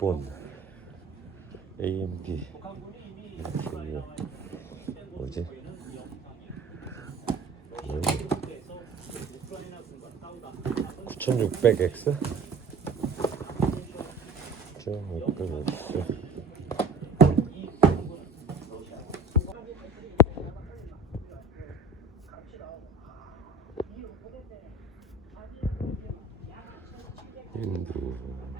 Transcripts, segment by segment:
기본 AMD 이렇게 뭐지? 음. 9600X? 9600X 인도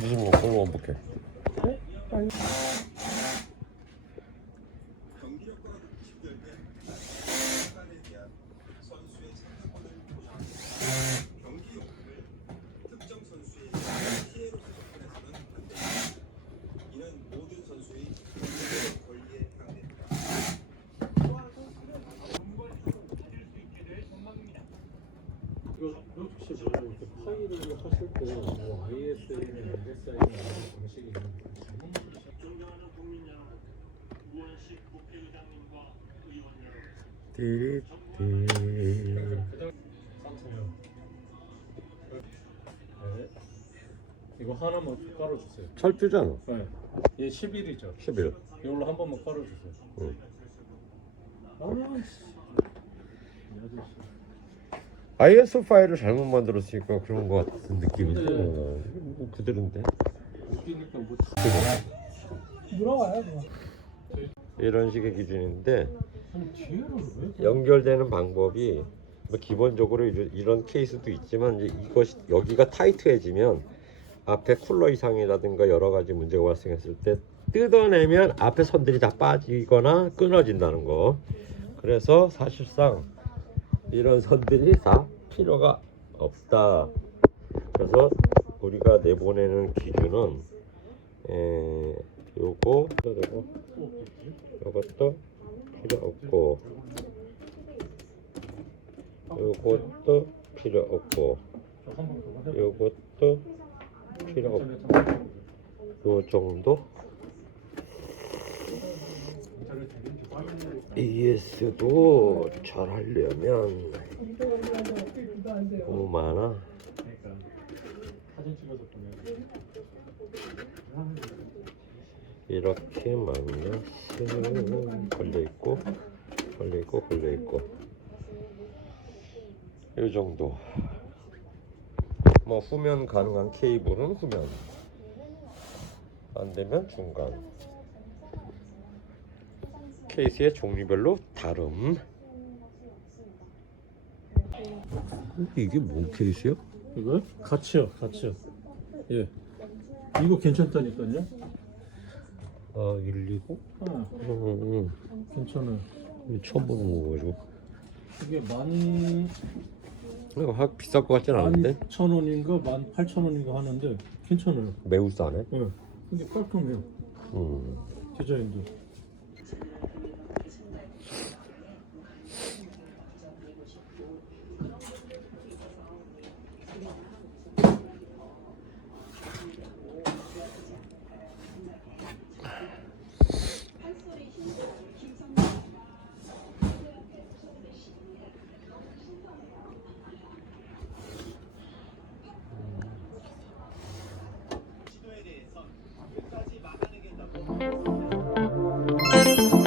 무슨 거 그걸로 원복해 이거 혹시 뭐 이렇게 파일을 하실 때 뭐 방식이 있는. 이거 하나만 깔아주세요. 철주잖아 네. 얘 11이죠. 11 이걸로 한 번만 깔아주세요. 응. 아 씨. 이 아저씨. IS 파일을 잘못 만들었으니까 그런 거 같은 느낌이지 네. 어, 뭐 그대로인데 웃기니까 뭐 물어봐요 그거. 이런 식의 기준인데 아니 뒤에를 왜? 연결되는 방법이 뭐 기본적으로 이런, 이런 케이스도 있지만 이제 이것이 여기가 타이트해지면 앞에 쿨러 이상이라든가 여러 가지 문제가 발생했을 때 뜯어내면 앞에 선들이 다 빠지거나 끊어진다는 거. 그래서 사실상 이런 선들이 다 필요가 없다. 그래서 우리가 내보내는 기준은 에, 요거 요거 요것도 필요 없고 요것도 필요 없고. 요것도 필요 없고 요 정도 AS도 잘 하려면. 너무 많아. 이렇게 마이너스 걸려 있고 걸려 있고 걸려 있고 이 정도 뭐 후면 가능한 케이블은 후면 안 되면 중간 케이스의 종류별로 다름 이게 뭔 케이스야? 이거 같이요, 같이요. 예. 이거 괜찮다니까요. 아 120? 아, 음, 괜찮아요. 음. 처음 보는 거 가지고 이게 만 이거 확 비쌀 것 같진 않은데 천 원인가 만 팔천 원인가 하는데 괜찮아요. 매우 싸네 예. 근데 깔끔해요. 음. 디자인도. 시도